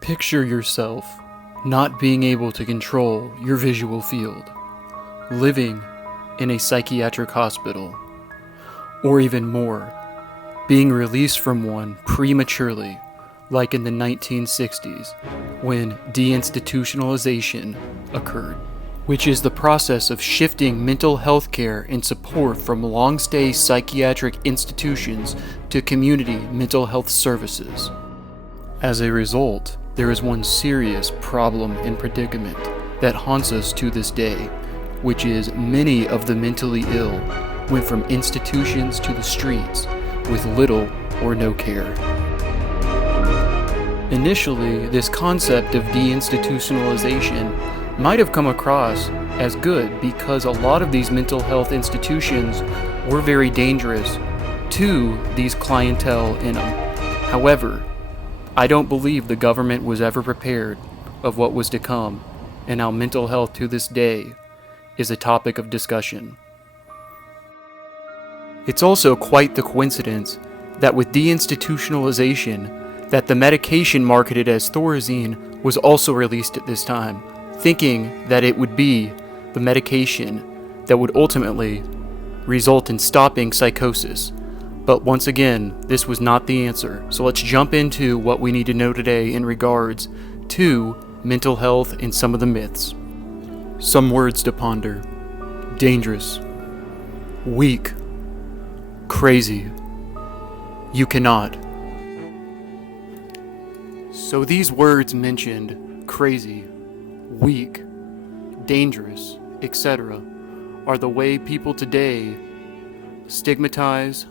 Picture yourself not being able to control your visual field, living in a psychiatric hospital, or even more, being released from one prematurely, like in the 1960s, when deinstitutionalization occurred, which is the process of shifting mental health care and support from long-stay psychiatric institutions to community mental health services. As a result, there is one serious problem and predicament that haunts us to this day, which is many of the mentally ill went from institutions to the streets with little or no care. Initially, this concept of deinstitutionalization might have come across as good because a lot of these mental health institutions were very dangerous to these clientele in them. However, I don't believe the government was ever prepared of what was to come, and how mental health to this day is a topic of discussion. It's also quite the coincidence that with deinstitutionalization, that the medication marketed as Thorazine was also released at this time, thinking that it would be the medication that would ultimately result in stopping psychosis. But once again, this was not the answer. So let's jump into what we need to know today in regards to mental health and some of the myths. Some words to ponder: dangerous, weak, crazy, you cannot. So these words mentioned, crazy, weak, dangerous, etc., are the way people today stigmatize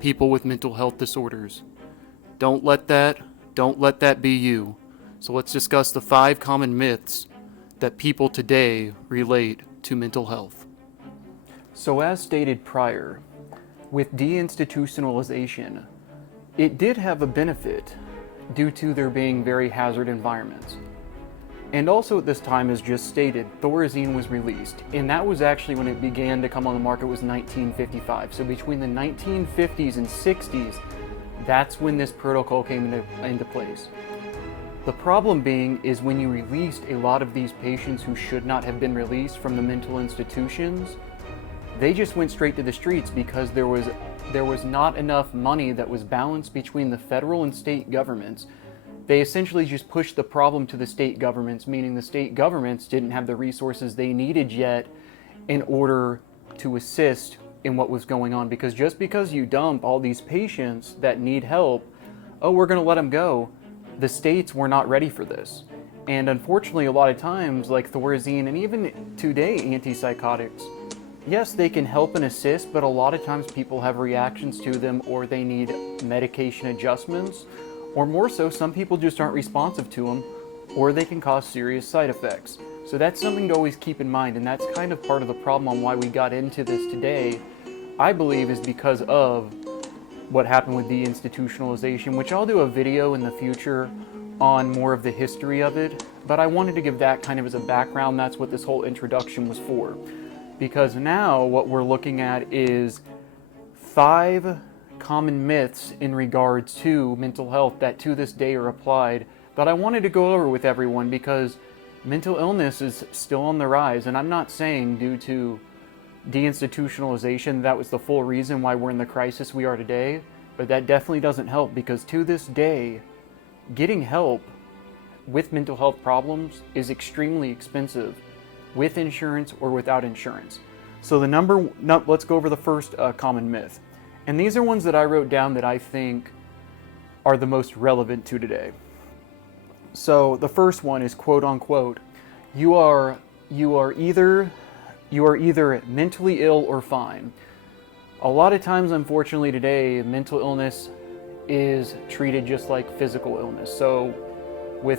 people with mental health disorders. Don't let that be you. So let's discuss the 5 common myths that people today relate to mental health. So as stated prior, with deinstitutionalization, it did have a benefit due to there being very hazard environments. And also at this time, as just stated, Thorazine was released, and that was actually when it began to come on the market, was 1955. So between the 1950s and 60s, that's when this protocol came into place. The problem being is when you released a lot of these patients who should not have been released from the mental institutions, they just went straight to the streets because there was not enough money that was balanced between the federal and state governments. They essentially just pushed the problem to the state governments, meaning the state governments didn't have the resources they needed yet in order to assist in what was going on. Because just because you dump all these patients that need help, oh, we're going to let them go, the states were not ready for this. And unfortunately, a lot of times, like Thorazine and even today, antipsychotics, yes, they can help and assist, but a lot of times people have reactions to them, or they need medication adjustments. Or more so, some people just aren't responsive to them, or they can cause serious side effects. So that's something to always keep in mind, and that's kind of part of the problem on why we got into this today, I believe, is because of what happened with deinstitutionalization, which I'll do a video in the future on more of the history of it, but I wanted to give that kind of as a background. That's what this whole introduction was for. Because now what we're looking at is 5 common myths in regards to mental health that to this day are applied, that I wanted to go over with everyone, because mental illness is still on the rise. And I'm not saying due to deinstitutionalization that was the full reason why we're in the crisis we are today, but that definitely doesn't help, because to this day, getting help with mental health problems is extremely expensive, with insurance or without insurance. So let's go over the first common myth. And these are ones that I wrote down that I think are the most relevant to today. So the first one is, quote unquote, you are either mentally ill or fine. A lot of times, unfortunately today, mental illness is treated just like physical illness. So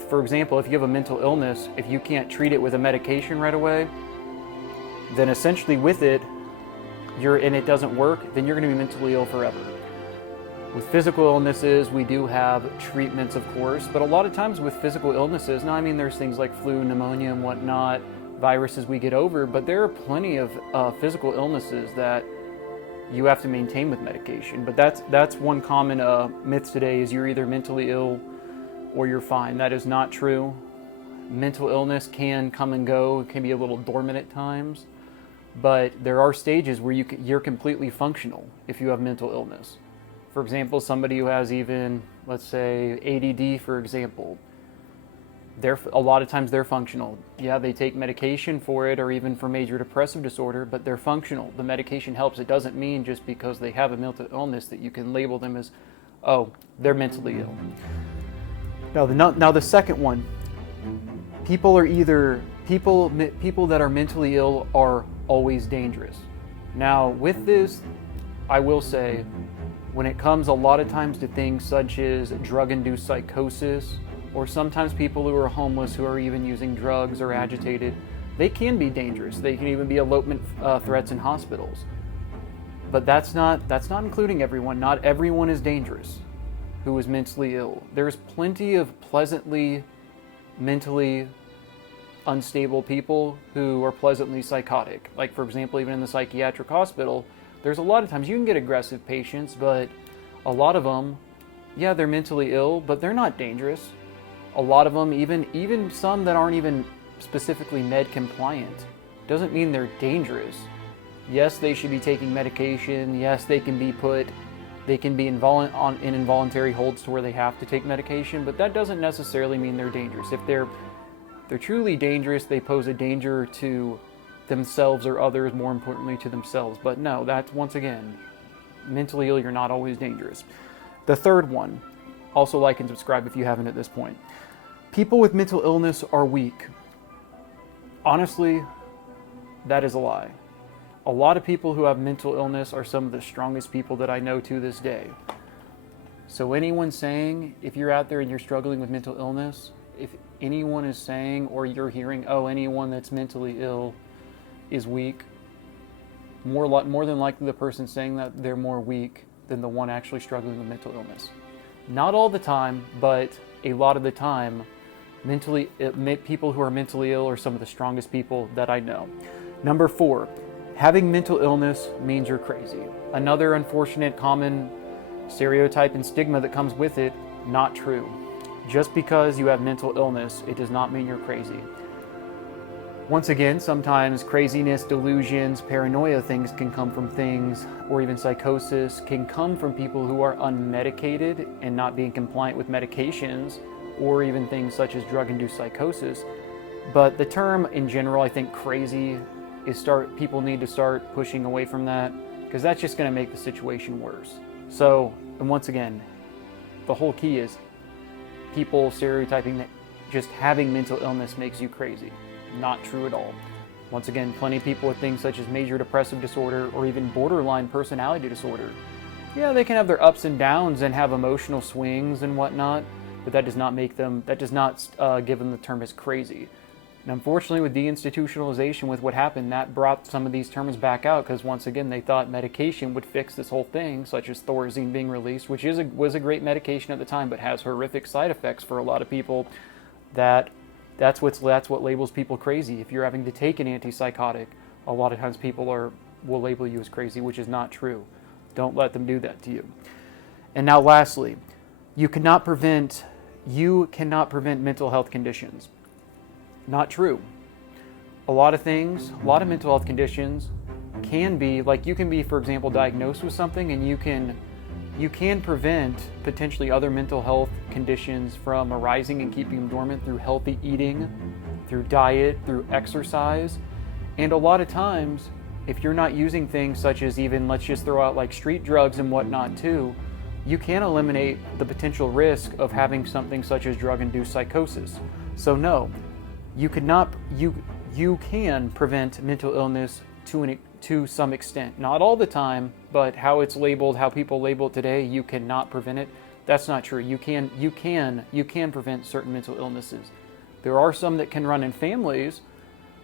for example, if you have a mental illness, if you can't treat it with a medication right away, then essentially with it, and it doesn't work, then you're going to be mentally ill forever. With physical illnesses, we do have treatments, of course, but a lot of times with physical illnesses, now I mean there's things like flu, pneumonia, and whatnot, viruses we get over, but there are plenty of physical illnesses that you have to maintain with medication. But that's one common myth today, is you're either mentally ill or you're fine. That is not true. Mental illness can come and go. It can be a little dormant at times. But there are stages where you're completely functional if you have mental illness. For example, somebody who has even, let's say, ADD, for example, a lot of times they're functional. Yeah, they take medication for it or even for major depressive disorder, but they're functional. The medication helps. It doesn't mean just because they have a mental illness that you can label them as, oh, they're mentally ill. Now the second one, people that are mentally ill are always dangerous. Now with this, I will say, when it comes a lot of times to things such as drug-induced psychosis, or sometimes people who are homeless who are even using drugs or agitated, they can be dangerous. They can even be elopement threats in hospitals. But that's not including everyone. Not everyone is dangerous who is mentally ill. There's plenty of pleasantly mentally unstable people who are pleasantly psychotic. Like, for example, even in the psychiatric hospital, there's a lot of times you can get aggressive patients, but a lot of them, yeah, they're mentally ill, but they're not dangerous. A lot of them, even some that aren't even specifically med compliant, doesn't mean they're dangerous. Yes, they should be taking medication. Yes, they can be in involuntary holds to where they have to take medication, but that doesn't necessarily mean they're dangerous. If they're truly dangerous, they pose a danger to themselves or others, more importantly to themselves. But no, that's, once again, mentally ill, you're not always dangerous. The third one, also like and subscribe if you haven't at this point. People with mental illness are weak. Honestly, that is a lie. A lot of people who have mental illness are some of the strongest people that I know to this day. So anyone saying, if you're out there and you're struggling with mental illness, if anyone is saying or you're hearing, oh, anyone that's mentally ill is weak, more than likely the person saying that they're more weak than the one actually struggling with mental illness. Not all the time, but a lot of the time, people who are mentally ill are some of the strongest people that I know. Number 4, having mental illness means you're crazy. Another unfortunate common stereotype and stigma that comes with it, not true. Just because you have mental illness, it does not mean you're crazy. Once again, sometimes craziness, delusions, paranoia things can come from things, or even psychosis can come from people who are unmedicated and not being compliant with medications, or even things such as drug-induced psychosis. But the term in general, I think crazy, people need to start pushing away from that, because that's just going to make the situation worse. So, and once again, the whole key is people stereotyping that just having mental illness makes you crazy. Not true at all. Once again, plenty of people with things such as major depressive disorder or even borderline personality disorder. Yeah, they can have their ups and downs and have emotional swings and whatnot, but that does not give them the term as crazy. And unfortunately, with deinstitutionalization, with what happened, that brought some of these terms back out, because once again, they thought medication would fix this whole thing, such as Thorazine being released, which was a great medication at the time, but has horrific side effects for a lot of people. That's what labels people crazy. If you're having to take an antipsychotic, a lot of times people will label you as crazy, which is not true. Don't let them do that to you. And now lastly, you cannot prevent mental health conditions. Not true. A lot of mental health conditions can be, like you can be, for example, diagnosed with something, and you can prevent potentially other mental health conditions from arising and keeping them dormant through healthy eating, through diet, through exercise. And a lot of times, if you're not using things such as, even, let's just throw out like street drugs and whatnot too, you can eliminate the potential risk of having something such as drug-induced psychosis. So no, you can prevent mental illness to some extent. Not all the time, but how people label it today, you cannot prevent it. That's not true. You can prevent certain mental illnesses. There are some that can run in families,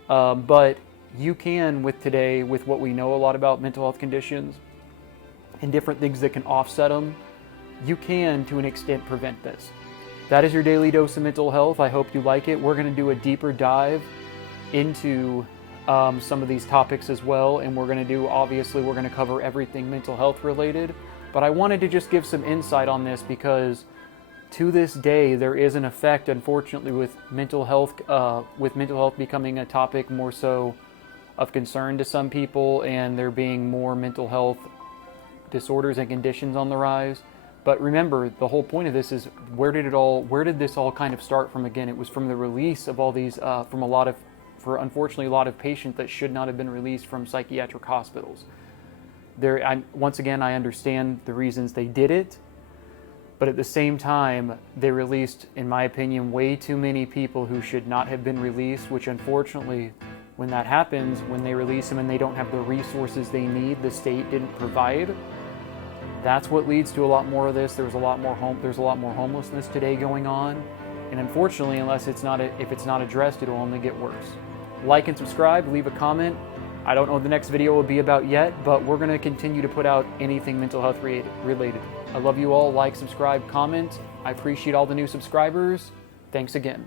but you can, with what we know a lot about mental health conditions and different things that can offset them, you can, to an extent, prevent this. That is your daily dose of mental health. I hope you like it. We're going to do a deeper dive into some of these topics as well, and we're going to cover everything mental health related. But I wanted to just give some insight on this, because to this day, there is an effect, unfortunately, with mental health becoming a topic more so of concern to some people, and there being more mental health disorders and conditions on the rise. But remember, the whole point of this is, where did this all kind of start from again? It was from the release of all these, unfortunately, a lot of patients that should not have been released from psychiatric hospitals. Once again, I understand the reasons they did it, but at the same time, they released, in my opinion, way too many people who should not have been released, which unfortunately, when that happens, when they release them and they don't have the resources they need, the state didn't provide, that's what leads to a lot more of this. There's a lot more homelessness today going on, and unfortunately, if it's not addressed, it'll only get worse. Like and subscribe, leave a comment. I don't know what the next video will be about yet, but we're going to continue to put out anything mental health related. I love you all. Like, subscribe, comment. I appreciate all the new subscribers. Thanks again.